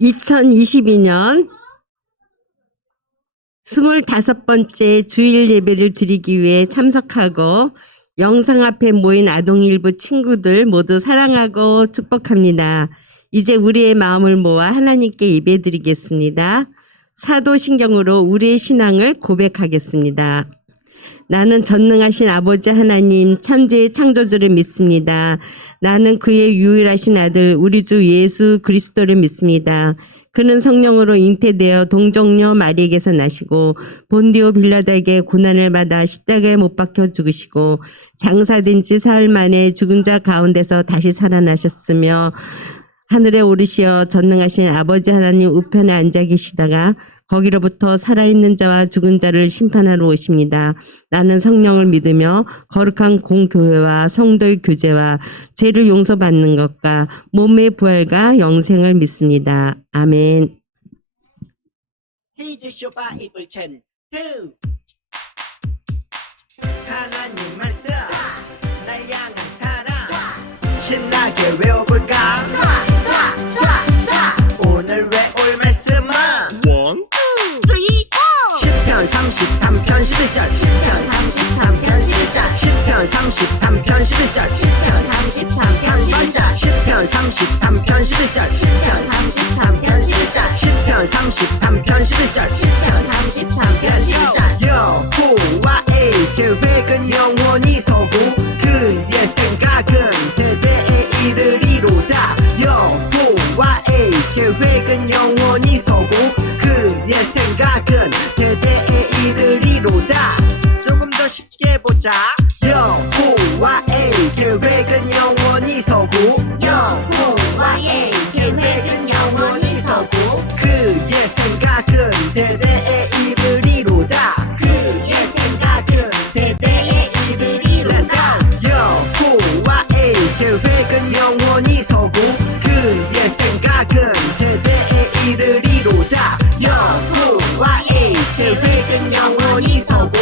2022년 25번째 주일 예배를 드리기 위해 참석하고 영상 앞에 모인 아동일부 친구들 모두 사랑하고 축복합니다. 이제 우리의 마음을 모아 하나님께 예배드리겠습니다. 사도신경으로 우리의 신앙을 고백하겠습니다. 나는 전능하신 아버지 하나님 천지의 창조주를 믿습니다. 나는 그의 유일하신 아들 우리 주 예수 그리스도를 믿습니다. 그는 성령으로 잉태되어 동정녀 마리에게서 나시고 본디오 빌라도에게 고난을 받아 십자가에 못 박혀 죽으시고 장사된 지 사흘 만에 죽은 자 가운데서 다시 살아나셨으며 하늘에 오르시어 전능하신 아버지 하나님 우편에 앉아 계시다가 거기로부터 살아있는 자와 죽은 자를 심판하러 오십니다. 나는 성령을 믿으며 거룩한 공교회와 성도의 교제와 죄를 용서받는 것과 몸의 부활과 영생을 믿습니다. 아멘. 히즈쇼 바이블 챈트 하나님 말씀 날 향한 사랑 신나게 외워볼까 오늘 외울 말씀은 10편 33편 11절 10편 33편 11절 10편 33편 11절 10편 33편 11절 10편 33편 11절 10편 33편 11절 10편 33편 11절 10편 33편 11절 여호와의 계획은 영원히 서고 그의 생각은 대대에 이르리로다 여호와의 계획은 영원히 서고 그의 생각은 대대에 이르리로다 조금 더 쉽게 보자 여호와의 계획은 영원히 서고 여호와의 계획은 영원히 서고 그의 생각은 대대에 이르리로다 그의 생각은 대대에 이르리로다 여호와의 계획은 영원히 서고 그의 생각은 대대에 이르리로다 여호와의 계획은 영원히 서고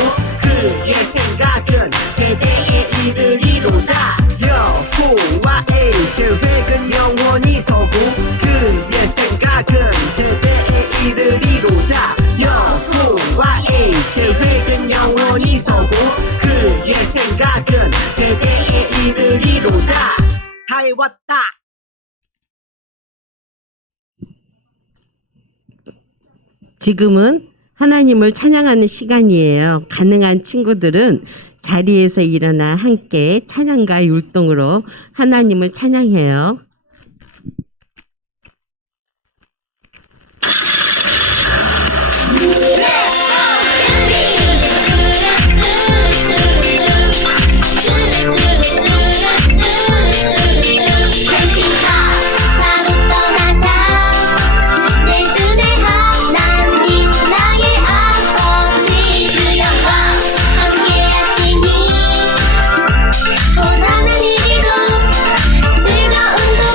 그의 생각은 대대에 이르리로다 여호와의 계획은 영원히 서고 그의 생각은 대대에 이르리로다 여호와의 계획은 영원히 서고 그의 생각은 대대에 이르리로다 다 해왔다 지금은 하나님을 찬양하는 시간이에요. 가능한 친구들은 자리에서 일어나 함께 찬양과 율동으로 하나님을 찬양해요. 즐거운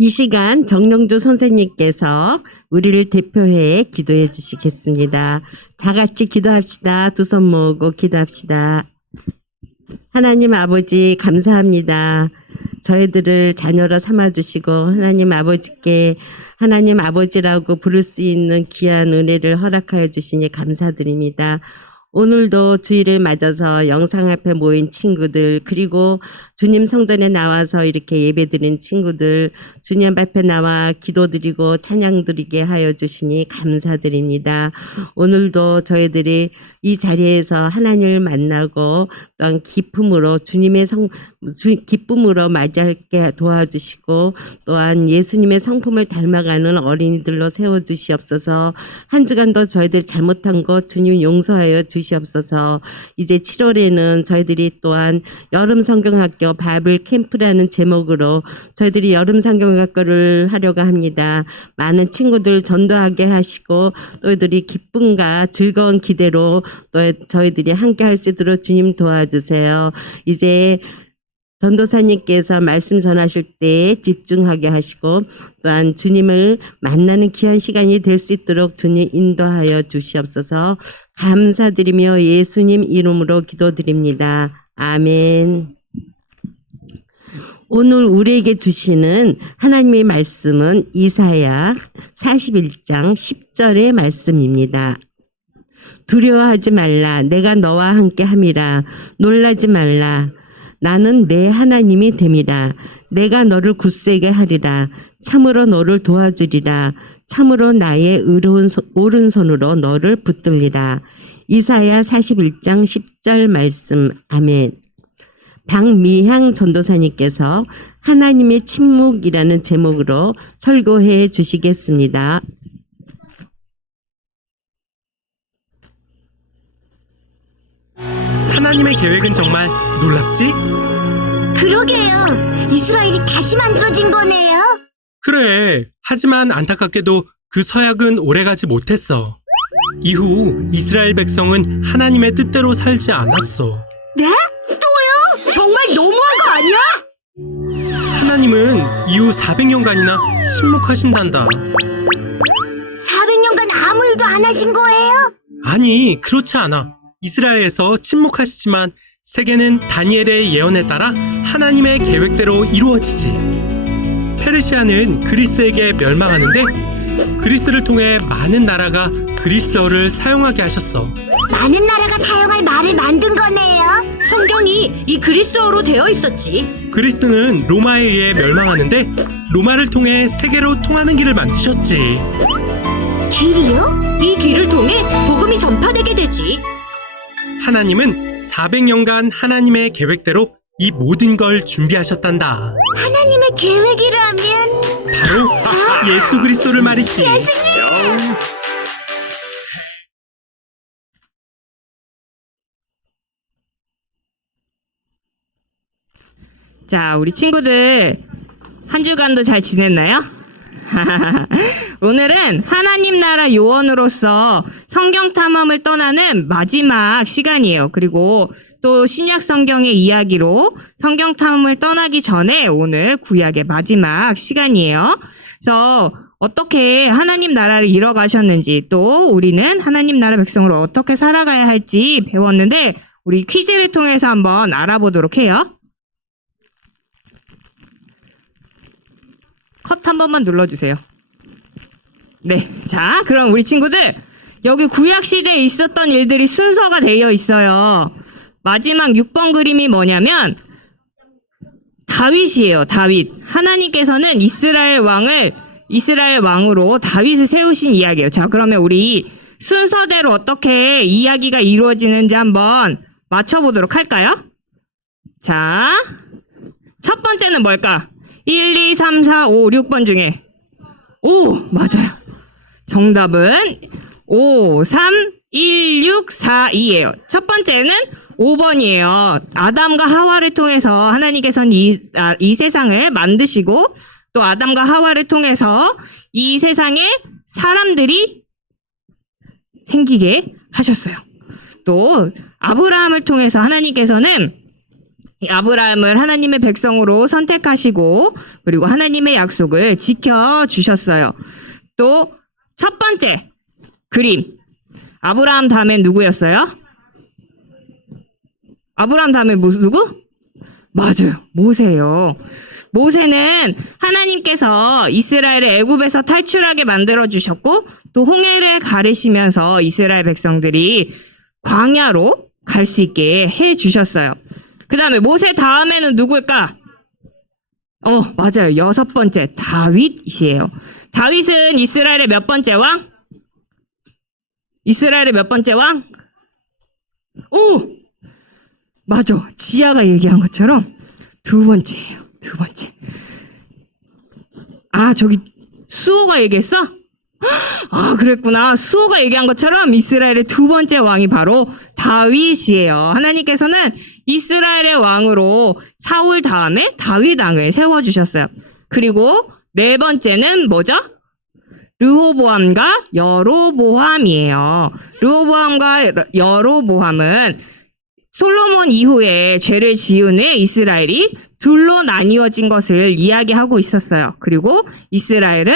이 시간 정영주 선생님께서 우리를 대표해 기도해 주시겠습니다. 다 같이 기도합시다. 두 손 모으고 기도합시다. 하나님 아버지 감사합니다. 저희들을 자녀로 삼아주시고 하나님 아버지께 하나님 아버지라고 부를 수 있는 귀한 은혜를 허락하여 주시니 감사드립니다. 오늘도 주일을 맞아서 영상 앞에 모인 친구들 그리고 주님 성전에 나와서 이렇게 예배드린 친구들 주님 앞에 나와 기도드리고 찬양드리게 하여 주시니 감사드립니다. 오늘도 저희들이 이 자리에서 하나님을 만나고 또한 기쁨으로 기쁨으로 맞이할게 도와주시고 또한 예수님의 성품을 닮아가는 어린이들로 세워주시옵소서. 한 주간도 저희들 잘못한 것 주님 용서하여 주시옵소서. 이제 7월에는 저희들이 또한 여름 성경학교 바이블 캠프라는 제목으로 저희들이 여름 성경학교를 하려고 합니다. 많은 친구들 전도하게 하시고 또희들이 기쁨과 즐거운 기대로 또 저희들이 함께 할 수 있도록 주님 도와주세요. 이제 전도사님께서 말씀 전하실 때 집중하게 하시고 또한 주님을 만나는 귀한 시간이 될 수 있도록 주님 인도하여 주시옵소서. 감사드리며 예수님 이름으로 기도드립니다. 아멘. 오늘 우리에게 주시는 하나님의 말씀은 이사야 41장 10절의 말씀입니다. 두려워하지 말라. 내가 너와 함께 함이라. 놀라지 말라. 나는 내 하나님이 됨이라. 내가 너를 굳세게 하리라. 참으로 너를 도와주리라. 참으로 나의 의로운 오른손으로 너를 붙들리라. 이사야 41장 10절 말씀. 아멘. 박미향 전도사님께서 하나님의 침묵이라는 제목으로 설교해 주시겠습니다. 하나님의 계획은 정말 놀랍지? 그러게요. 이스라엘이 다시 만들어진 거네요. 그래. 하지만 안타깝게도 그 서약은 오래가지 못했어. 이후 이스라엘 백성은 하나님의 뜻대로 살지 않았어. 네? 또요? 정말 너무한 거 아니야? 하나님은 이후 400년간이나 침묵하신단다. 400년간 아무 일도 안 하신 거예요? 아니, 그렇지 않아. 이스라엘에서 침묵하시지만 세계는 다니엘의 예언에 따라 하나님의 계획대로 이루어지지. 페르시아는 그리스에게 멸망하는데 그리스를 통해 많은 나라가 그리스어를 사용하게 하셨어. 많은 나라가 사용할 말을 만든 거네요. 성경이 이 그리스어로 되어 있었지. 그리스는 로마에 의해 멸망하는데 로마를 통해 세계로 통하는 길을 만드셨지. 길이요? 이 길을 통해 복음이 전파되게 되지. 하나님은 400년간 하나님의 계획대로 이 모든 걸 준비하셨단다. 하나님의 계획이라면 바로 예수 그리스도를 말이지. 자, 우리 친구들 한 주간도 잘 지냈나요? 오늘은 하나님 나라 요원으로서 성경 탐험을 떠나는 마지막 시간이에요. 그리고 또 신약 성경의 이야기로 성경 탐험을 떠나기 전에 오늘 구약의 마지막 시간이에요. 그래서 어떻게 하나님 나라를 이뤄가셨는지 또 우리는 하나님 나라 백성으로 어떻게 살아가야 할지 배웠는데 우리 퀴즈를 통해서 한번 알아보도록 해요. 컷 한 번만 눌러주세요. 네, 자, 그럼 우리 친구들 여기 구약 시대에 있었던 일들이 순서가 되어 있어요. 마지막 6번 그림이 뭐냐면 다윗이에요. 다윗. 하나님께서는 이스라엘 왕으로 다윗을 세우신 이야기예요. 자, 그러면 우리 순서대로 어떻게 이야기가 이루어지는지 한번 맞춰보도록 할까요? 자, 첫 번째는 뭘까? 1, 2, 3, 4, 5, 6번 중에 맞아요. 정답은 5, 3, 1, 6, 4, 2예요. 첫 번째는 5번이에요. 아담과 하와를 통해서 하나님께서는 이 세상을 만드시고 또 아담과 하와를 통해서 이 세상에 사람들이 생기게 하셨어요. 또 아브라함을 통해서 하나님께서는 이 아브라함을 하나님의 백성으로 선택하시고 그리고 하나님의 약속을 지켜주셨어요. 또 첫 번째 그림. 아브라함 다음엔 누구였어요? 아브라함 다음에 누구? 맞아요. 모세예요. 모세는 하나님께서 이스라엘을 애굽에서 탈출하게 만들어 주셨고 또 홍해를 가르시면서 이스라엘 백성들이 광야로 갈 수 있게 해 주셨어요. 그 다음에 모세 다음에는 누구일까? 맞아요. 여섯 번째 다윗이에요. 다윗은 이스라엘의 몇 번째 왕? 이스라엘의 몇 번째 왕? 오! 맞아. 지아가 얘기한 것처럼 두 번째예요. 두 번째. 아, 저기 수호가 얘기했어? 아, 그랬구나. 수호가 얘기한 것처럼 이스라엘의 두 번째 왕이 바로 다윗이에요. 하나님께서는 이스라엘의 왕으로 사울 다음에 다윗 왕을 세워주셨어요. 그리고 네 번째는 뭐죠? 르호보암과 여로보암이에요. 르호보암과 여로보암은 솔로몬 이후에 죄를 지은 후에 이스라엘이 둘로 나뉘어진 것을 이야기하고 있었어요. 그리고 이스라엘은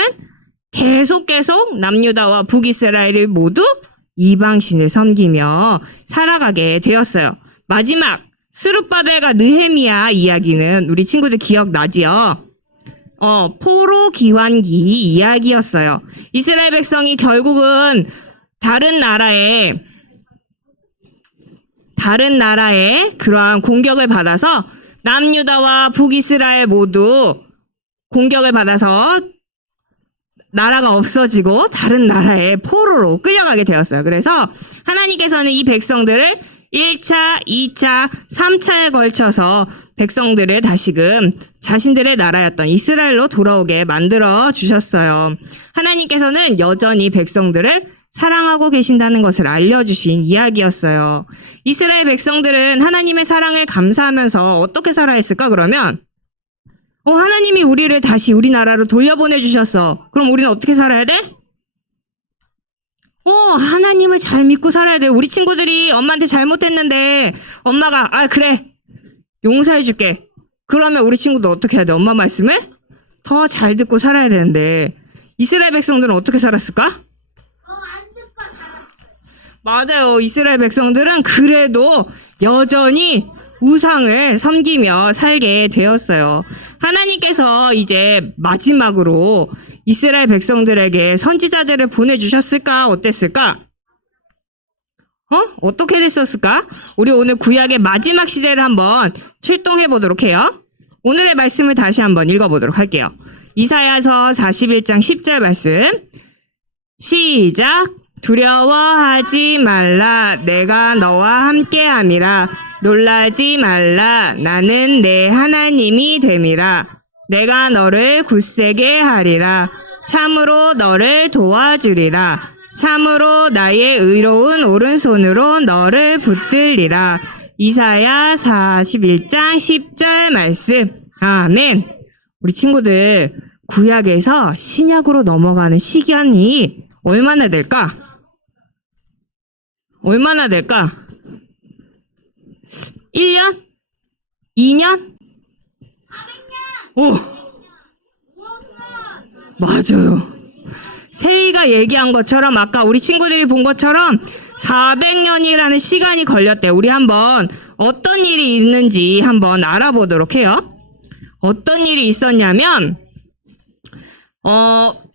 계속 남유다와 북이스라엘을 모두 이방신을 섬기며 살아가게 되었어요. 마지막 스룹바벨과 느헤미야 이야기는 우리 친구들 기억나지요? 포로 기환기 이야기였어요. 이스라엘 백성이 결국은 다른 나라의 그러한 공격을 받아서 남유다와 북이스라엘 모두 공격을 받아서 나라가 없어지고 다른 나라의 포로로 끌려가게 되었어요. 그래서 하나님께서는 이 백성들을 1차, 2차, 3차에 걸쳐서 백성들을 다시금 자신들의 나라였던 이스라엘로 돌아오게 만들어 주셨어요. 하나님께서는 여전히 백성들을 사랑하고 계신다는 것을 알려주신 이야기였어요. 이스라엘 백성들은 하나님의 사랑을 감사하면서 어떻게 살아야 했을까? 그러면 하나님이 우리를 다시 우리나라로 돌려보내주셨어. 그럼 우리는 어떻게 살아야 돼? 하나님을 잘 믿고 살아야 돼. 우리 친구들이 엄마한테 잘못했는데 엄마가 그래 용서해줄게. 그러면 우리 친구도 어떻게 해야 돼? 엄마 말씀을 더 잘 듣고 살아야 되는데 이스라엘 백성들은 어떻게 살았을까? 맞아요. 이스라엘 백성들은 그래도 여전히 우상을 섬기며 살게 되었어요. 하나님께서 이제 마지막으로 이스라엘 백성들에게 선지자들을 보내주셨을까? 어땠을까? 어떻게 됐었을까? 우리 오늘 구약의 마지막 시대를 한번 출동해 보도록 해요. 오늘의 말씀을 다시 한번 읽어보도록 할게요. 이사야서 41장 10절 말씀. 시작. 두려워하지 말라. 내가 너와 함께함이라. 놀라지 말라. 나는 내 하나님이 됨이라. 내가 너를 굳세게 하리라. 참으로 너를 도와주리라. 참으로 나의 의로운 오른손으로 너를 붙들리라. 이사야 41장 10절 말씀. 아멘. 우리 친구들 구약에서 신약으로 넘어가는 시간이 얼마나 될까? 얼마나 될까? 1년? 2년? 400년! 오! 맞아요. 세희가 얘기한 것처럼 아까 우리 친구들이 본 것처럼 400년이라는 시간이 걸렸대. 우리 한번 어떤 일이 있는지 한번 알아보도록 해요. 어떤 일이 있었냐면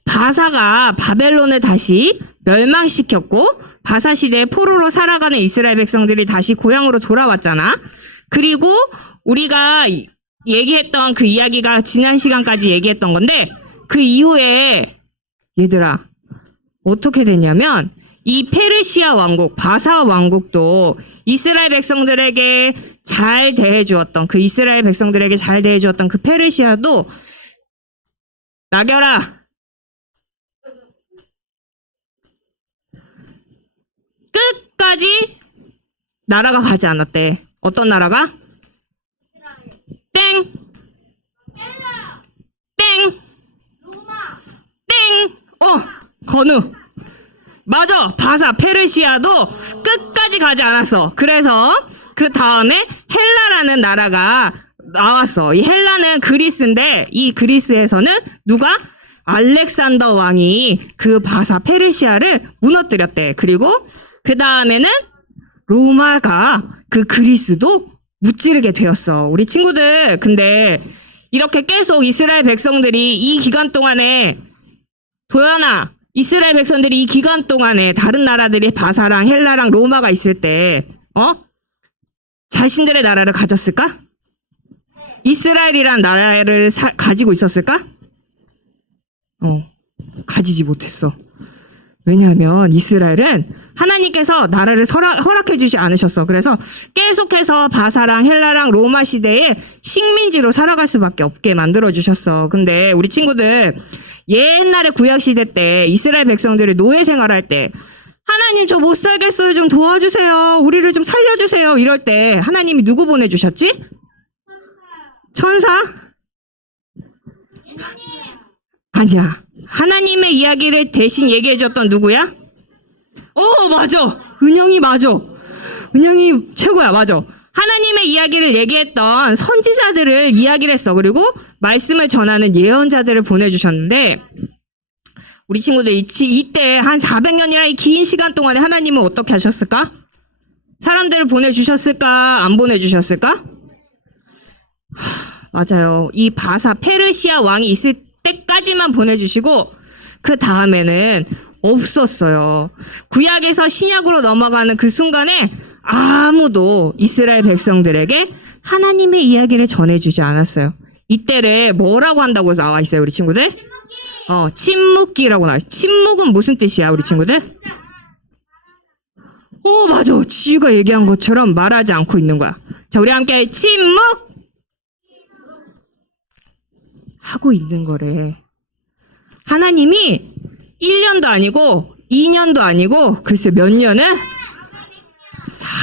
바사가 바벨론을 다시 멸망시켰고 바사 시대에 포로로 살아가는 이스라엘 백성들이 다시 고향으로 돌아왔잖아. 그리고 우리가 얘기했던 그 이야기가 지난 시간까지 얘기했던 건데 그 이후에 얘들아 어떻게 됐냐면 이 페르시아 왕국, 바사 왕국도 이스라엘 백성들에게 잘 대해주었던 그 이스라엘 백성들에게 잘 대해주었던 그 페르시아도 나겨라. 끝까지 나라가 가지 않았대. 어떤 나라가? 땡! 땡! 땡! 건우. 맞아. 바사, 페르시아도 끝까지 가지 않았어. 그래서 그 다음에 헬라라는 나라가 나왔어. 이 헬라는 그리스인데 이 그리스에서는 누가? 알렉산더 왕이 그 바사 페르시아를 무너뜨렸대. 그리고 그 다음에는 로마가 그 그리스도 무찌르게 되었어. 우리 친구들, 근데 이렇게 계속 이스라엘 백성들이 이 기간 동안에, 도연아, 이스라엘 백성들이 이 기간 동안에 다른 나라들이 바사랑 헬라랑 로마가 있을 때 자신들의 나라를 가졌을까? 이스라엘이란 나라를 가지고 있었을까? 가지지 못했어. 왜냐하면 이스라엘은 하나님께서 나라를 허락해 주지 않으셨어. 그래서 계속해서 바사랑 헬라랑 로마 시대에 식민지로 살아갈 수밖에 없게 만들어 주셨어. 근데 우리 친구들 옛날에 구약 시대 때 이스라엘 백성들이 노예 생활할 때 하나님 저 못 살겠어요. 좀 도와주세요. 우리를 좀 살려주세요. 이럴 때 하나님이 누구 보내주셨지? 천사? 아니야. 하나님의 이야기를 대신 얘기해줬던 누구야? 맞아. 은영이 맞아. 은영이 최고야. 맞아. 하나님의 이야기를 얘기했던 선지자들을 이야기를 했어. 그리고 말씀을 전하는 예언자들을 보내주셨는데 우리 친구들 이때 한 400년이나 이 긴 시간 동안에 하나님은 어떻게 하셨을까? 사람들을 보내주셨을까? 안 보내주셨을까? 맞아요. 이 바사 페르시아 왕이 있을 때까지만 보내주시고 그 다음에는 없었어요. 구약에서 신약으로 넘어가는 그 순간에 아무도 이스라엘 백성들에게 하나님의 이야기를 전해주지 않았어요. 이때를 뭐라고 한다고 나와 있어요, 우리 친구들? 침묵기라고 나와 있어요. 침묵은 무슨 뜻이야, 우리 친구들? 맞아. 지유가 얘기한 것처럼 말하지 않고 있는 거야. 자, 우리 함께 침묵! 하고 있는 거래. 하나님이 1년도 아니고 2년도 아니고 글쎄 몇 년을?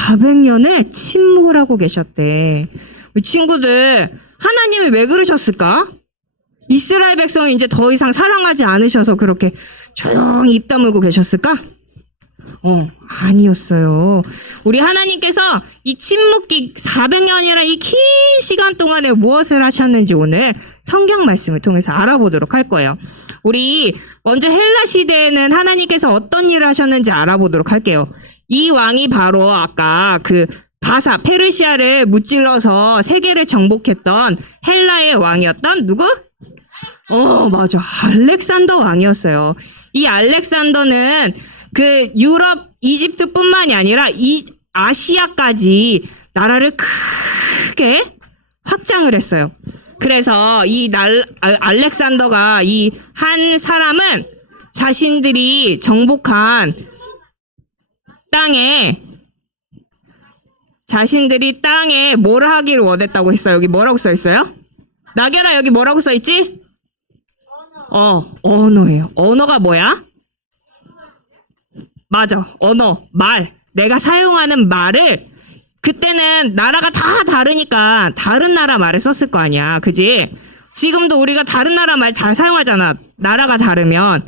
400년을 침묵을 하고 계셨대. 우리 친구들 하나님이 왜 그러셨을까? 이스라엘 백성이 이제 더 이상 사랑하지 않으셔서 그렇게 조용히 입 다물고 계셨을까? 아니었어요. 우리 하나님께서 이 침묵기 400년이라는 이 긴 시간 동안에 무엇을 하셨는지 오늘 성경 말씀을 통해서 알아보도록 할 거예요. 우리 먼저 헬라 시대에는 하나님께서 어떤 일을 하셨는지 알아보도록 할게요. 이 왕이 바로 아까 그 바사 페르시아를 무찔러서 세계를 정복했던 헬라의 왕이었던 누구? 맞아. 알렉산더 왕이었어요. 이 알렉산더는 그 유럽, 이집트뿐만이 아니라 이 아시아까지 나라를 크게 확장을 했어요. 그래서 이 알렉산더가 이 한 사람은 자신들이 정복한 자신들이 땅에 뭘 하기를 원했다고 했어요. 여기 뭐라고 써 있어요? 나결아, 여기 뭐라고 써 있지? 언어예요. 언어가 뭐야? 맞아. 언어, 말. 내가 사용하는 말을 그때는 나라가 다 다르니까 다른 나라 말을 썼을 거 아니야. 그지? 지금도 우리가 다른 나라 말 다 사용하잖아. 나라가 다르면.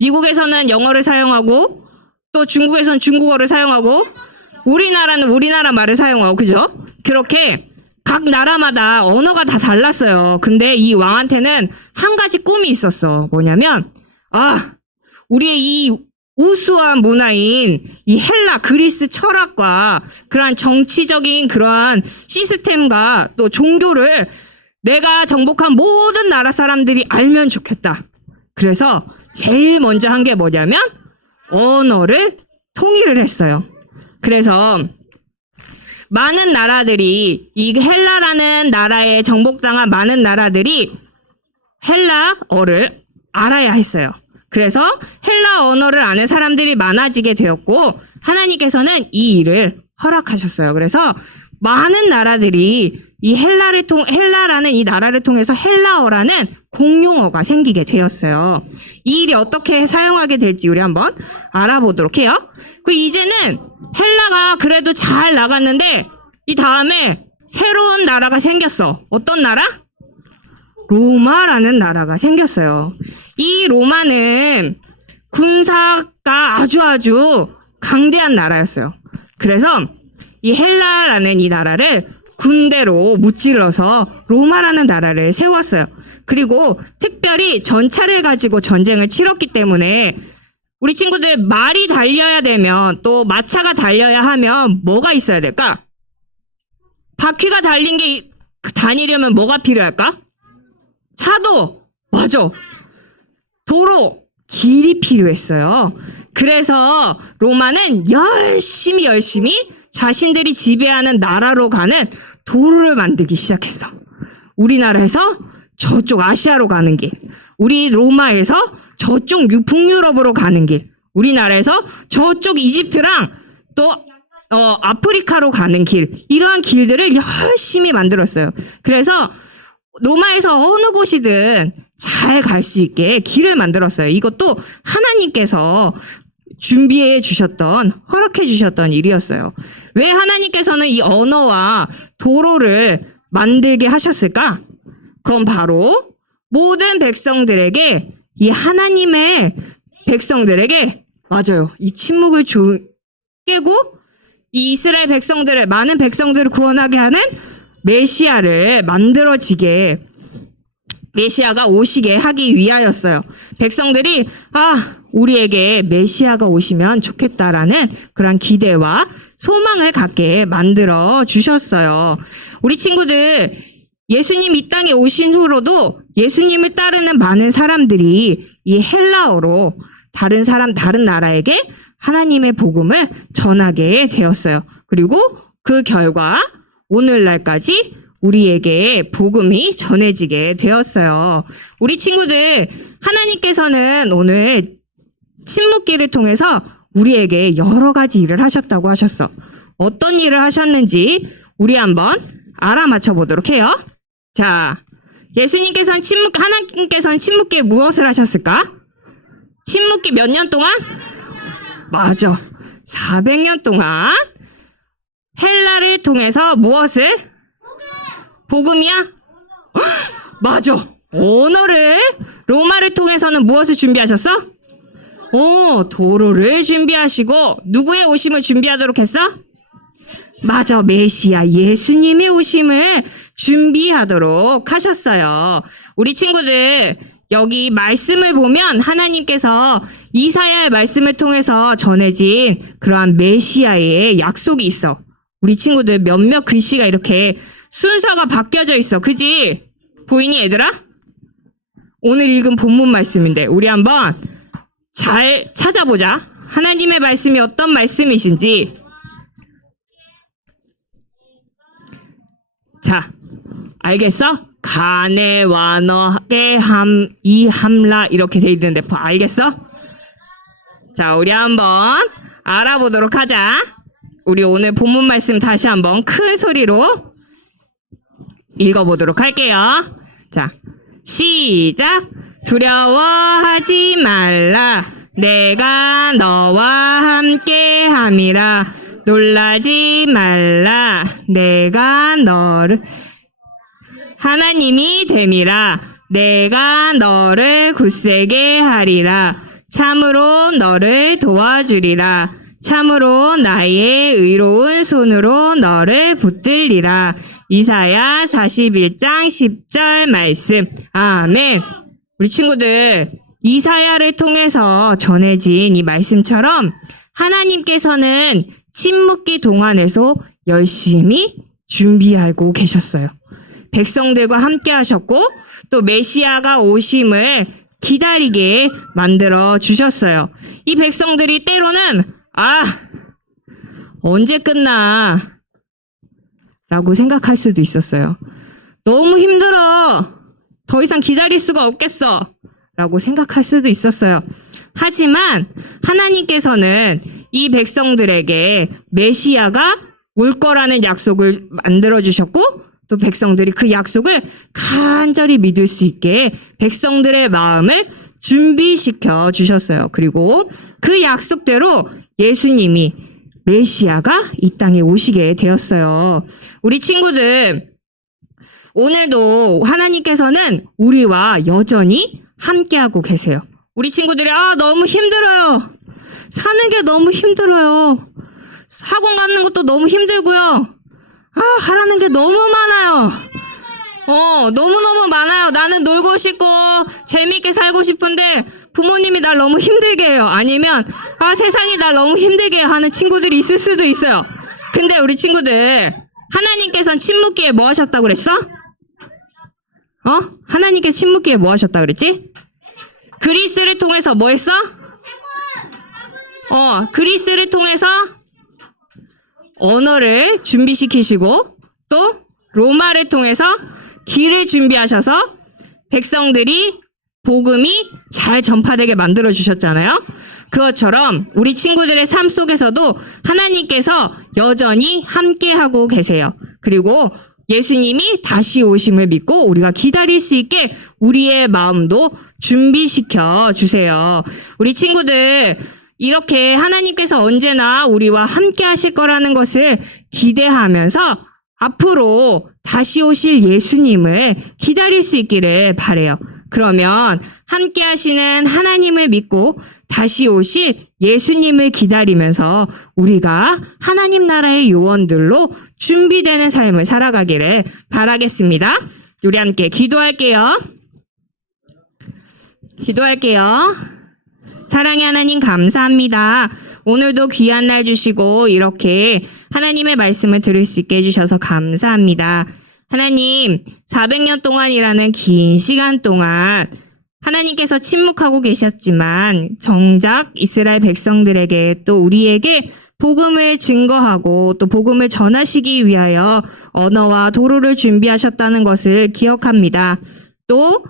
미국에서는 영어를 사용하고 또 중국에서는 중국어를 사용하고 우리나라는 우리나라 말을 사용하고 그죠? 그렇게 각 나라마다 언어가 다 달랐어요. 근데 이 왕한테는 한 가지 꿈이 있었어. 뭐냐면 우리의 이 우수한 문화인 이 헬라 그리스 철학과 그러한 정치적인 그러한 시스템과 또 종교를 내가 정복한 모든 나라 사람들이 알면 좋겠다. 그래서 제일 먼저 한 게 뭐냐면 언어를 통일을 했어요. 그래서 많은 나라들이 이 헬라라는 나라에 정복당한 많은 나라들이 헬라어를 알아야 했어요. 그래서 헬라 언어를 아는 사람들이 많아지게 되었고 하나님께서는 이 일을 허락하셨어요. 그래서 많은 나라들이 이 헬라라는 이 나라를 통해서 헬라어라는 공용어가 생기게 되었어요. 이 일이 어떻게 사용하게 될지 우리 한번 알아보도록 해요. 그 이제는 헬라가 그래도 잘 나갔는데 이 다음에 새로운 나라가 생겼어. 어떤 나라? 로마라는 나라가 생겼어요. 이 로마는 군사가 아주 강대한 나라였어요. 그래서 이 헬라라는 이 나라를 군대로 무찔러서 로마라는 나라를 세웠어요. 그리고 특별히 전차를 가지고 전쟁을 치렀기 때문에 우리 친구들 말이 달려야 되면 또 마차가 달려야 하면 뭐가 있어야 될까? 바퀴가 달린 게 다니려면 뭐가 필요할까? 차도! 맞아! 도로! 길이 필요했어요. 그래서 로마는 열심히 자신들이 지배하는 나라로 가는 도로를 만들기 시작했어. 우리나라에서 저쪽 아시아로 가는 길, 우리 로마에서 저쪽 북유럽으로 가는 길, 우리나라에서 저쪽 이집트랑 또 아프리카로 가는 길, 이러한 길들을 열심히 만들었어요. 그래서 로마에서 어느 곳이든 잘 갈 수 있게 길을 만들었어요. 이것도 하나님께서 준비해 주셨던, 허락해 주셨던 일이었어요. 왜 하나님께서는 이 언어와 도로를 만들게 하셨을까? 그건 바로 모든 백성들에게, 이 하나님의 백성들에게, 맞아요, 이 침묵을 깨고 이 이스라엘 백성들을, 많은 백성들을 구원하게 하는 메시아를 메시아가 오시게 하기 위하였어요. 백성들이 우리에게 메시아가 오시면 좋겠다라는 그런 기대와 소망을 갖게 만들어 주셨어요. 우리 친구들, 예수님 이 땅에 오신 후로도 예수님을 따르는 많은 사람들이 이 헬라어로 다른 나라에게 하나님의 복음을 전하게 되었어요. 그리고 그 결과 오늘날까지 우리에게 복음이 전해지게 되었어요. 우리 친구들, 하나님께서는 오늘 침묵기를 통해서 우리에게 여러 가지 일을 하셨다고 하셨어. 어떤 일을 하셨는지 우리 한번 알아맞혀 보도록 해요. 자, 하나님께서는 침묵기에 무엇을 하셨을까? 침묵기 몇 년 동안? 맞아. 400년 동안 헬라를 통해서 무엇을? 복음이야? 맞아. 언어를, 로마를 통해서는 무엇을 준비하셨어? 도로를 준비하시고 누구의 오심을 준비하도록 했어? 맞아. 메시아 예수님의 오심을 준비하도록 하셨어요. 우리 친구들, 여기 말씀을 보면 하나님께서 이사야의 말씀을 통해서 전해진 그러한 메시아의 약속이 있어. 우리 친구들 몇몇 글씨가 이렇게 순서가 바뀌어져 있어. 그지? 보이니 얘들아? 오늘 읽은 본문 말씀인데 우리 한번 잘 찾아보자. 하나님의 말씀이 어떤 말씀이신지. 자, 알겠어? 가네 와너게 이함라 이렇게 돼 있는데 알겠어? 자, 우리 한번 알아보도록 하자. 우리 오늘 본문 말씀 다시 한번 큰 소리로 읽어보도록 할게요. 자, 시작. 두려워하지 말라. 내가 너와 함께 함이라. 놀라지 말라. 내가 너를 하나님이 됨이라. 내가 너를 굳세게 하리라. 참으로 너를 도와주리라. 참으로 나의 의로운 손으로 너를 붙들리라. 이사야 41장 10절 말씀. 아멘. 우리 친구들, 이사야를 통해서 전해진 이 말씀처럼 하나님께서는 침묵기 동안에서 열심히 준비하고 계셨어요. 백성들과 함께 하셨고 또 메시아가 오심을 기다리게 만들어 주셨어요. 이 백성들이 때로는 언제 끝나? 라고 생각할 수도 있었어요. 너무 힘들어. 더 이상 기다릴 수가 없겠어. 라고 생각할 수도 있었어요. 하지만 하나님께서는 이 백성들에게 메시아가 올 거라는 약속을 만들어 주셨고 또 백성들이 그 약속을 간절히 믿을 수 있게 백성들의 마음을 준비시켜 주셨어요. 그리고 그 약속대로 예수님이 메시아가 이 땅에 오시게 되었어요. 우리 친구들, 오늘도 하나님께서는 우리와 여전히 함께하고 계세요. 우리 친구들이 너무 힘들어요. 사는 게 너무 힘들어요. 학원 가는 것도 너무 힘들고요. 하라는 게 너무 많아요. 너무너무 많아요. 나는 놀고 싶고 재밌게 살고 싶은데 부모님이 날 너무 힘들게 해요. 아니면 세상이 날 너무 힘들게 하는 친구들이 있을 수도 있어요. 근데 우리 친구들, 하나님께서는 침묵기에 뭐 하셨다고 그랬어? 하나님께서 침묵기에 뭐 하셨다고 그랬지? 그리스를 통해서 뭐 했어? 그리스를 통해서 언어를 준비시키시고 또 로마를 통해서 길을 준비하셔서 백성들이 복음이 잘 전파되게 만들어 주셨잖아요. 그것처럼 우리 친구들의 삶 속에서도 하나님께서 여전히 함께하고 계세요. 그리고 예수님이 다시 오심을 믿고 우리가 기다릴 수 있게 우리의 마음도 준비시켜 주세요. 우리 친구들, 이렇게 하나님께서 언제나 우리와 함께 하실 거라는 것을 기대하면서 앞으로 다시 오실 예수님을 기다릴 수 있기를 바라요. 그러면 함께 하시는 하나님을 믿고 다시 오실 예수님을 기다리면서 우리가 하나님 나라의 요원들로 준비되는 삶을 살아가기를 바라겠습니다. 우리 함께 기도할게요. 사랑의 하나님 감사합니다. 오늘도 귀한 날 주시고 이렇게 하나님의 말씀을 들을 수 있게 해주셔서 감사합니다. 하나님, 400년 동안이라는 긴 시간 동안 하나님께서 침묵하고 계셨지만 정작 이스라엘 백성들에게 또 우리에게 복음을 증거하고 또 복음을 전하시기 위하여 언어와 도로를 준비하셨다는 것을 기억합니다. 또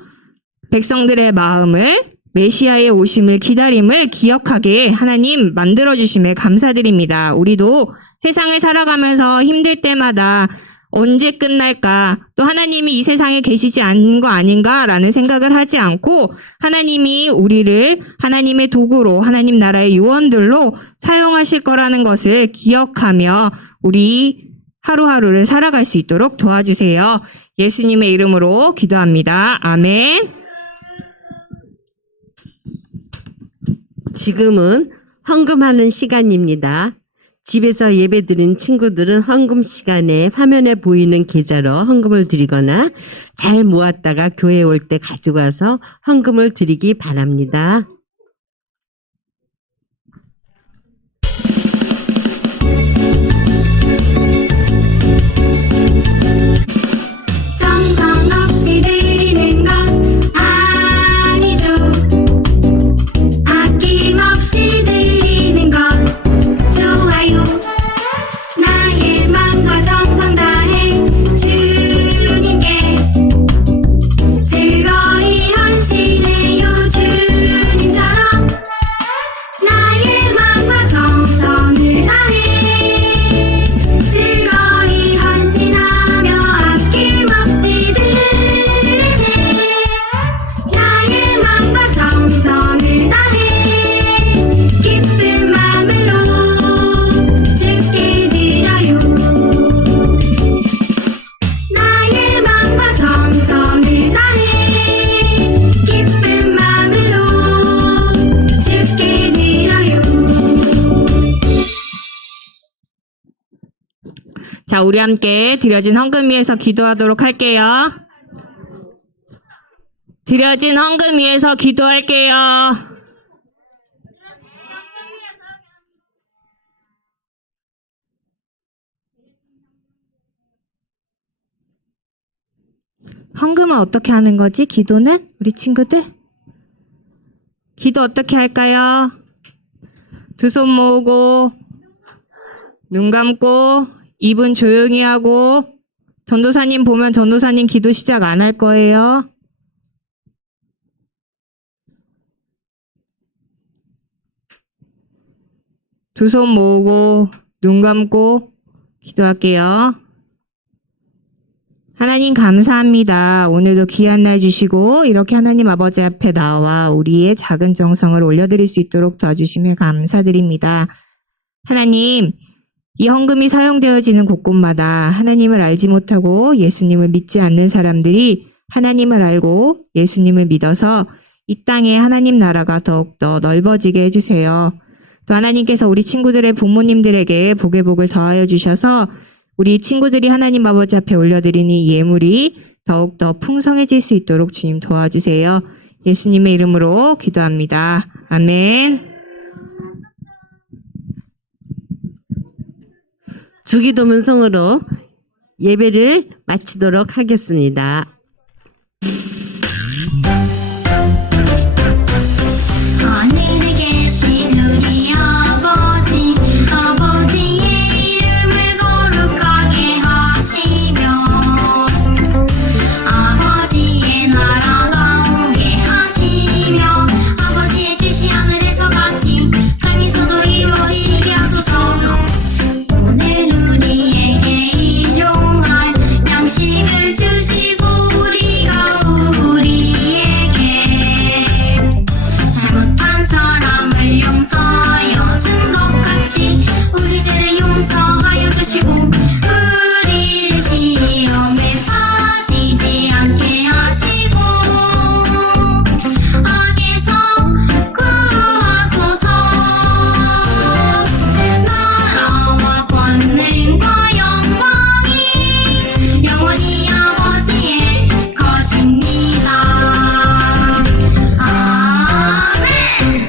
백성들의 마음을 메시아의 오심을 기다림을 기억하게 하나님 만들어주심에 감사드립니다. 우리도 세상을 살아가면서 힘들 때마다 언제 끝날까? 또 하나님이 이 세상에 계시지 않는 거 아닌가라는 생각을 하지 않고 하나님이 우리를 하나님의 도구로 하나님 나라의 요원들로 사용하실 거라는 것을 기억하며 우리 하루하루를 살아갈 수 있도록 도와주세요. 예수님의 이름으로 기도합니다. 아멘. 지금은 헌금하는 시간입니다. 집에서 예배드린 친구들은 헌금 시간에 화면에 보이는 계좌로 헌금을 드리거나 잘 모았다가 교회 올 때 가지고 와서 헌금을 드리기 바랍니다. 정성 없이 드리는 것 아니죠. 아낌없이 드리는 것 좋아요. 나의 마음과 정성 다해 주님께 즐거이 헌신해요. 주님처럼 나의 마음과 정성을 다해 즐거이 헌신하며 아낌없이 드리네. 나의 마음과 정성을 다해 기쁜 마음으로 주께 드려요. 나의 마음과 정성을 다해 기쁜 마음으로 주께 드려요. 자, 우리 함께 드려진 헌금 위해서 기도하도록 할게요. 드려진 헌금 위해서 기도할게요. 헌금은 어떻게 하는 거지? 기도는? 우리 친구들? 기도 어떻게 할까요? 두 손 모으고 눈 감고 입은 조용히 하고 전도사님 보면 전도사님 기도 시작 안 할 거예요. 두 손 모으고 눈 감고 기도할게요. 하나님 감사합니다. 오늘도 귀한 날 주시고 이렇게 하나님 아버지 앞에 나와 우리의 작은 정성을 올려드릴 수 있도록 도와주시며 감사드립니다. 하나님, 이 헌금이 사용되어지는 곳곳마다 하나님을 알지 못하고 예수님을 믿지 않는 사람들이 하나님을 알고 예수님을 믿어서 이 땅에 하나님 나라가 더욱더 넓어지게 해주세요. 또 하나님께서 우리 친구들의 부모님들에게 복의 복을 더하여 주셔서 우리 친구들이 하나님 아버지 앞에 올려드리는 이 예물이 더욱더 풍성해질 수 있도록 주님 도와주세요. 예수님의 이름으로 기도합니다. 아멘. 주기도문성으로 예배를 마치도록 하겠습니다. 하늘에 계신 우리 아버지, 아버지의 이름을 거룩하게 하시며 아버지의 나라가 오게 하시며 아버지의 뜻이 하늘에서 같이 땅에서도 이루어지게 하소서. 오늘 우리에게 일용할 양식을 주시고 우리가 우리에게 잘못한 사람을 용서하여 준 것 같이 우리 죄를 용서하여 주시고 우리를 시험에 빠지지 않게 하시고 악에서 구하소서. 나라와 권능과 영광이 영원히 아버지의 것입니다. 아멘.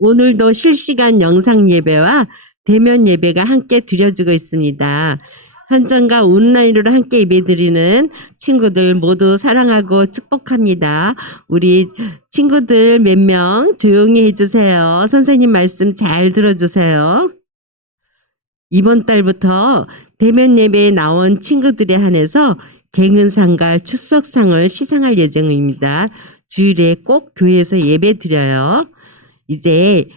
오늘도 실시간 영상 예배와 대면 예배가 함께 드려지고 있습니다. 현장과 온라인으로 함께 예배드리는 친구들 모두 사랑하고 축복합니다. 우리 친구들 몇 명 조용히 해주세요. 선생님 말씀 잘 들어주세요. 이번 달부터 대면 예배에 나온 친구들에 한해서 갱은상과 출석상을 시상할 예정입니다. 주일에 꼭 교회에서 예배 드려요. 이제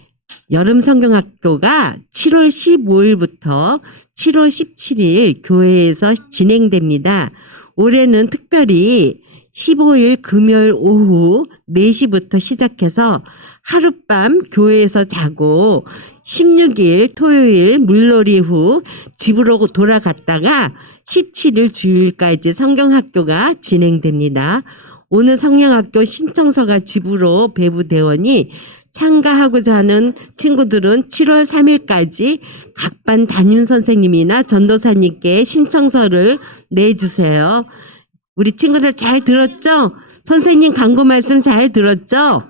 여름 성경학교가 7월 15일부터 7월 17일 교회에서 진행됩니다. 올해는 특별히 15일 금요일 오후 4시부터 시작해서 하룻밤 교회에서 자고 16일 토요일 물놀이 후 집으로 돌아갔다가 17일 주일까지 성경학교가 진행됩니다. 오늘 성경학교 신청서가 집으로 배부되오니 참가하고자 하는 친구들은 7월 3일까지 각 반 담임 선생님이나 전도사님께 신청서를 내주세요. 우리 친구들 잘 들었죠? 선생님 광고 말씀 잘 들었죠?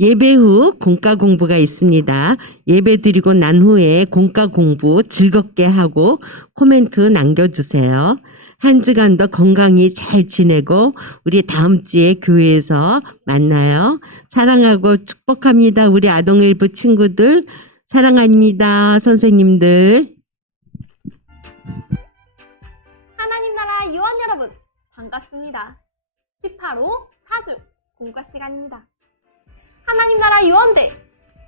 예배 후 공과 공부가 있습니다. 예배 드리고 난 후에 공과 공부 즐겁게 하고 코멘트 남겨주세요. 한 주간도 건강히 잘 지내고 우리 다음 주에 교회에서 만나요. 사랑하고 축복합니다. 우리 아동일부 친구들 사랑합니다. 선생님들. 하나님 나라 요원 여러분 반갑습니다. 18호 4주 공과 시간입니다. 하나님 나라 요원들,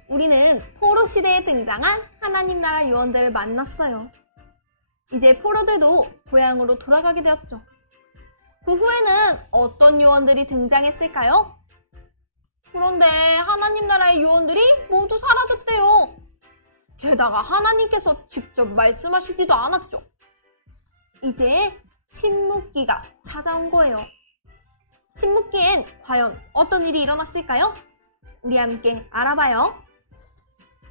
우리는 포로 시대에 등장한 하나님 나라 요원들을 만났어요. 이제 포로들도 고향으로 돌아가게 되었죠. 그 후에는 어떤 요원들이 등장했을까요? 그런데 하나님 나라의 요원들이 모두 사라졌대요. 게다가 하나님께서 직접 말씀하시지도 않았죠. 이제 침묵기가 찾아온 거예요. 침묵기엔 과연 어떤 일이 일어났을까요? 우리 함께 알아봐요.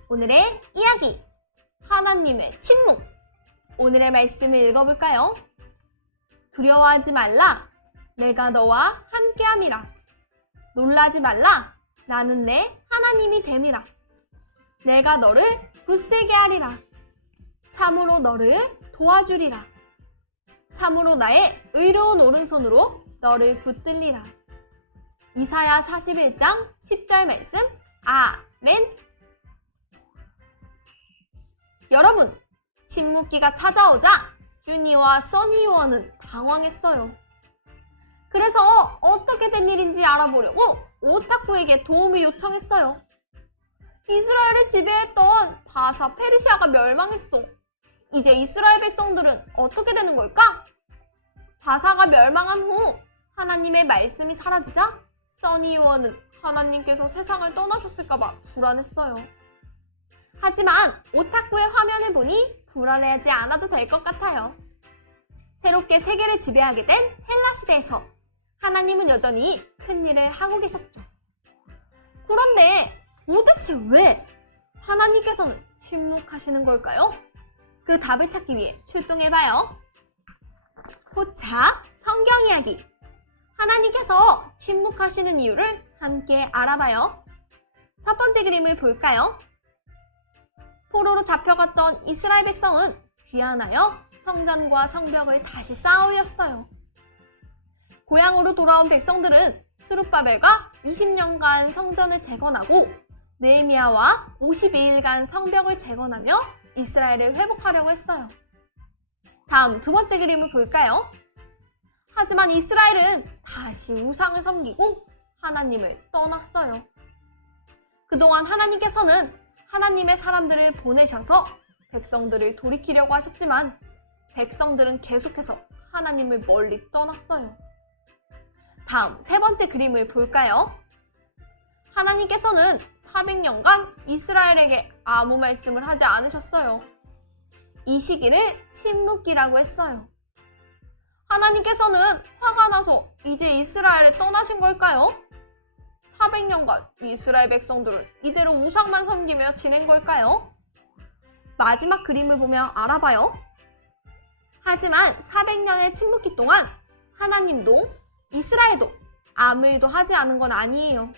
오늘의 이야기, 하나님의 침묵. 오늘의 말씀을 읽어볼까요? 두려워하지 말라, 내가 너와 함께함이라. 놀라지 말라, 나는 내 하나님이 됨이라. 내가 너를 굳세게 하리라. 참으로 너를 도와주리라. 참으로 나의 의로운 오른손으로 너를 붙들리라. 이사야 41장 10절 말씀. 아멘. 여러분, 침묵기가 찾아오자 주니와 써니요원은 당황했어요. 그래서 어떻게 된 일인지 알아보려고 오타쿠에게 도움을 요청했어요. 이스라엘을 지배했던 바사 페르시아가 멸망했어. 이제 이스라엘 백성들은 어떻게 되는 걸까? 바사가 멸망한 후 하나님의 말씀이 사라지자 써니요원은 하나님께서 세상을 떠나셨을까봐 불안했어요. 하지만 오타쿠의 화면을 보니 불안해하지 않아도 될 것 같아요. 새롭게 세계를 지배하게 된 헬라 시대에서 하나님은 여전히 큰 일을 하고 계셨죠. 그런데 도대체 왜 하나님께서는 침묵하시는 걸까요? 그 답을 찾기 위해 출동해봐요. 포차 성경 이야기. 하나님께서 침묵하시는 이유를 함께 알아봐요. 첫 번째 그림을 볼까요? 포로로 잡혀갔던 이스라엘 백성은 귀환하여 성전과 성벽을 다시 쌓아올렸어요. 고향으로 돌아온 백성들은 스룹바벨과 20년간 성전을 재건하고 느헤미야와 52일간 성벽을 재건하며 이스라엘을 회복하려고 했어요. 다음 두 번째 그림을 볼까요? 하지만 이스라엘은 다시 우상을 섬기고 하나님을 떠났어요. 그동안 하나님께서는 하나님의 사람들을 보내셔서 백성들을 돌이키려고 하셨지만 백성들은 계속해서 하나님을 멀리 떠났어요. 다음 세 번째 그림을 볼까요? 하나님께서는 400년간 이스라엘에게 아무 말씀을 하지 않으셨어요. 이 시기를 침묵기라고 했어요. 하나님께서는 화가 나서 이제 이스라엘을 떠나신 걸까요? 400년간 이스라엘 백성들은 이대로 우상만 섬기며 지낸 걸까요? 마지막 그림을 보며 알아봐요. 하지만 400년의 침묵기 동안 하나님도 이스라엘도 아무 일도 하지 않은 건 아니에요.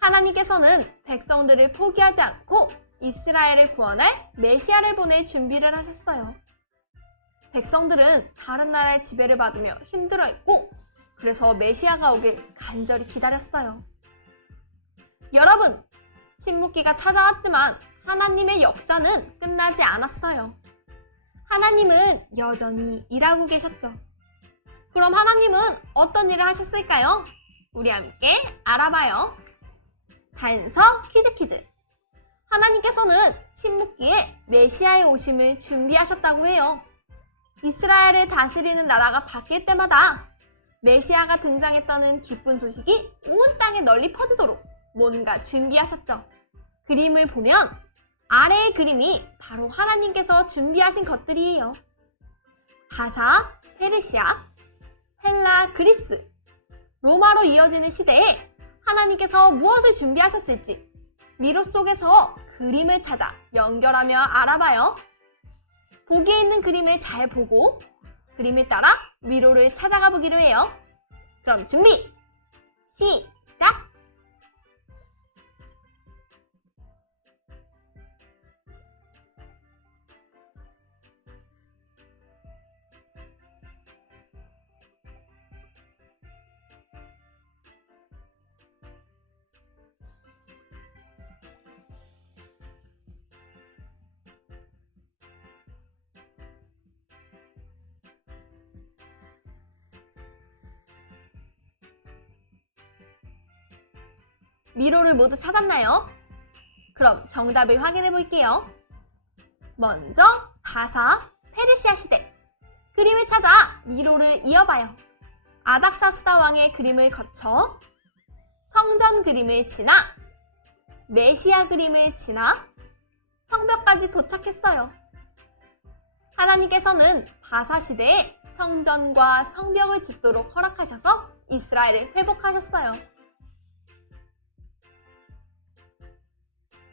하나님께서는 백성들을 포기하지 않고 이스라엘을 구원할 메시아를 보낼 준비를 하셨어요. 백성들은 다른 나라의 지배를 받으며 힘들어했고 그래서 메시아가 오길 간절히 기다렸어요. 여러분, 침묵기가 찾아왔지만 하나님의 역사는 끝나지 않았어요. 하나님은 여전히 일하고 계셨죠. 그럼 하나님은 어떤 일을 하셨을까요? 우리 함께 알아봐요. 단서 퀴즈. 하나님께서는 침묵기에 메시아의 오심을 준비하셨다고 해요. 이스라엘을 다스리는 나라가 바뀔 때마다 메시아가 등장했다는 기쁜 소식이 온 땅에 널리 퍼지도록 뭔가 준비하셨죠. 그림을 보면 아래의 그림이 바로 하나님께서 준비하신 것들이에요. 바사, 페르시아, 헬라, 그리스, 로마로 이어지는 시대에 하나님께서 무엇을 준비하셨을지 미로 속에서 그림을 찾아 연결하며 알아봐요. 보기에 있는 그림을 잘 보고 그림을 따라 미로를 찾아가 보기로 해요. 그럼 준비! 시작! 미로를 모두 찾았나요? 그럼 정답을 확인해 볼게요. 먼저 바사, 페르시아 시대. 그림을 찾아 미로를 이어봐요. 아닥사스다 왕의 그림을 거쳐 성전 그림을 지나 메시아 그림을 지나 성벽까지 도착했어요. 하나님께서는 바사 시대에 성전과 성벽을 짓도록 허락하셔서 이스라엘을 회복하셨어요.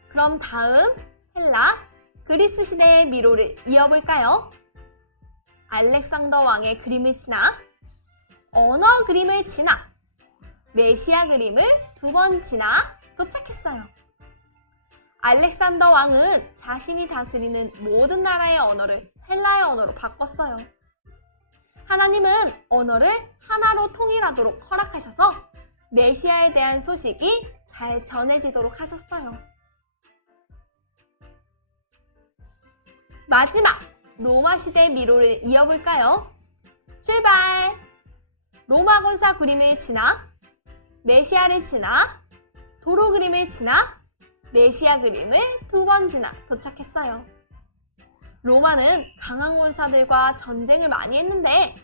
그럼 다음 헬라, 그리스 시대의 미로를 이어볼까요? 알렉산더 왕의 그림을 지나 언어 그림을 지나 메시아 그림을 두 번 지나 도착했어요. 알렉산더 왕은 자신이 다스리는 모든 나라의 언어를 헬라의 언어로 바꿨어요. 하나님은 언어를 하나로 통일하도록 허락하셔서 메시아에 대한 소식이 잘 전해지도록 하셨어요. 마지막 로마 시대 미로를 이어볼까요? 출발! 로마 군사 그림을 지나 메시아를 지나 도로 그림을 지나 메시아 그림을 두 번 지나 도착했어요. 로마는 강한 군사들과 전쟁을 많이 했는데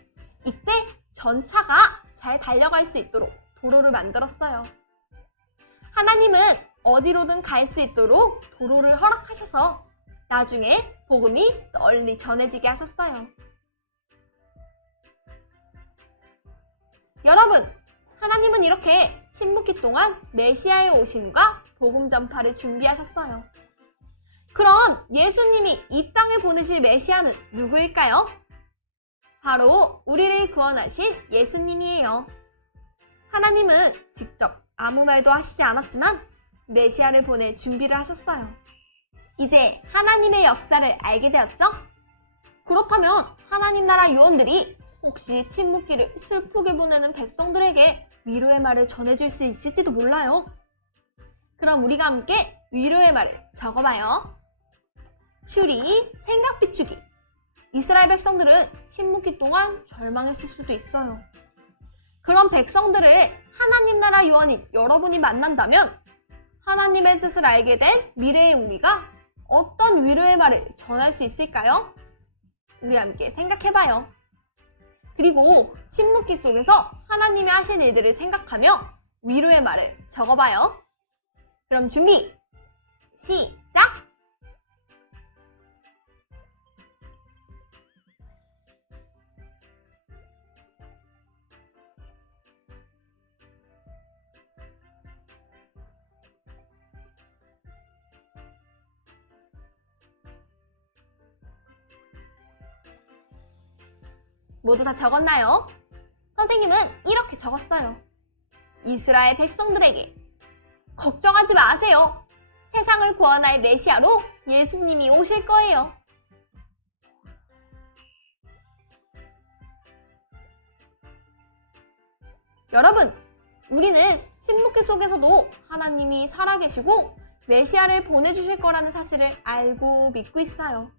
이때 전차가 잘 달려갈 수 있도록 도로를 만들었어요. 하나님은 어디로든 갈 수 있도록 도로를 허락하셔서 나중에 복음이 널리 전해지게 하셨어요. 여러분, 하나님은 이렇게 침묵기 동안 메시아의 오심과 복음 전파를 준비하셨어요. 그럼 예수님이 이 땅에 보내실 메시아는 누구일까요? 바로 우리를 구원하신 예수님이에요. 하나님은 직접 아무 말도 하시지 않았지만 메시아를 보낼 준비를 하셨어요. 이제 하나님의 역사를 알게 되었죠? 그렇다면 하나님 나라 요원들이 혹시 침묵기를 슬프게 보내는 백성들에게 위로의 말을 전해줄 수 있을지도 몰라요. 그럼 우리가 함께 위로의 말을 적어봐요. 추리, 생각 비추기. 이스라엘 백성들은 침묵기 동안 절망했을 수도 있어요. 그런 백성들을 하나님 나라 요원인 여러분이 만난다면 하나님의 뜻을 알게 된 미래의 우리가 어떤 위로의 말을 전할 수 있을까요? 우리 함께 생각해봐요. 그리고 침묵기 속에서 하나님이 하신 일들을 생각하며 위로의 말을 적어봐요. 그럼 준비, 시작! 모두 다 적었나요? 선생님은 이렇게 적었어요. 이스라엘 백성들에게 걱정하지 마세요. 세상을 구원할 메시아로 예수님이 오실 거예요. 여러분, 우리는 침묵기 속에서도 하나님이 살아계시고 메시아를 보내주실 거라는 사실을 알고 믿고 있어요.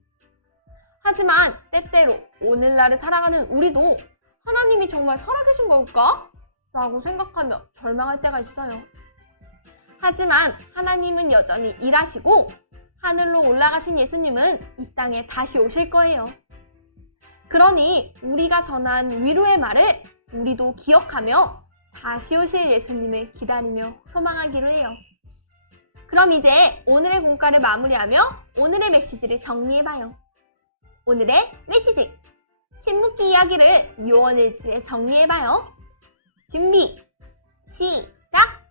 하지만 때때로 오늘날을 살아가는 우리도 하나님이 정말 살아계신 걸까? 라고 생각하며 절망할 때가 있어요. 하지만 하나님은 여전히 일하시고 하늘로 올라가신 예수님은 이 땅에 다시 오실 거예요. 그러니 우리가 전한 위로의 말을 우리도 기억하며 다시 오실 예수님을 기다리며 소망하기로 해요. 그럼 이제 오늘의 공과를 마무리하며 오늘의 메시지를 정리해봐요. 오늘의 메시지! 침묵기 이야기를 요원일지에 정리해봐요. 준비, 시작!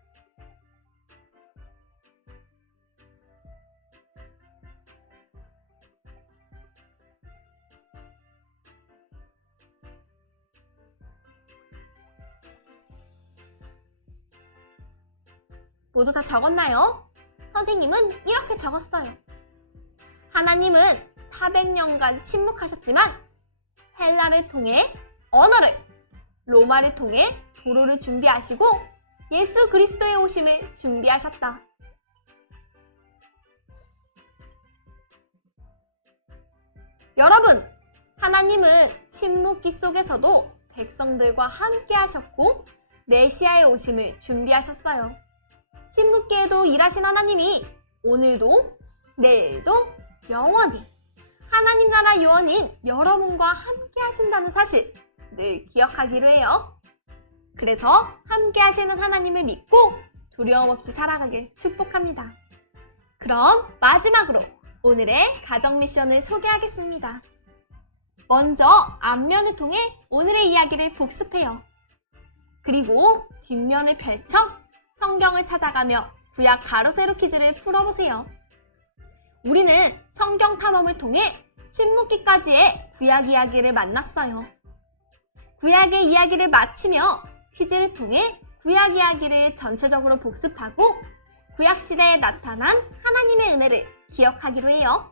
모두 다 적었나요? 선생님은 이렇게 적었어요. 하나님은 400년간 침묵하셨지만 헬라를 통해 언어를, 로마를 통해 도로를 준비하시고 예수 그리스도의 오심을 준비하셨다. 여러분, 하나님은 침묵기 속에서도 백성들과 함께 하셨고 메시아의 오심을 준비하셨어요. 침묵기에도 일하신 하나님이 오늘도 내일도 영원히 하나님 나라 요원인 여러분과 함께 하신다는 사실 늘 기억하기로 해요. 그래서 함께 하시는 하나님을 믿고 두려움 없이 살아가길 축복합니다. 그럼 마지막으로 오늘의 가정 미션을 소개하겠습니다. 먼저 앞면을 통해 오늘의 이야기를 복습해요. 그리고 뒷면을 펼쳐 성경을 찾아가며 구약 가로세로 퀴즈를 풀어보세요. 우리는 성경 탐험을 통해 침묵기까지의 구약 이야기를 만났어요. 구약의 이야기를 마치며 퀴즈를 통해 구약 이야기를 전체적으로 복습하고 구약시대에 나타난 하나님의 은혜를 기억하기로 해요.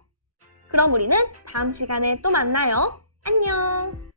그럼 우리는 다음 시간에 또 만나요. 안녕!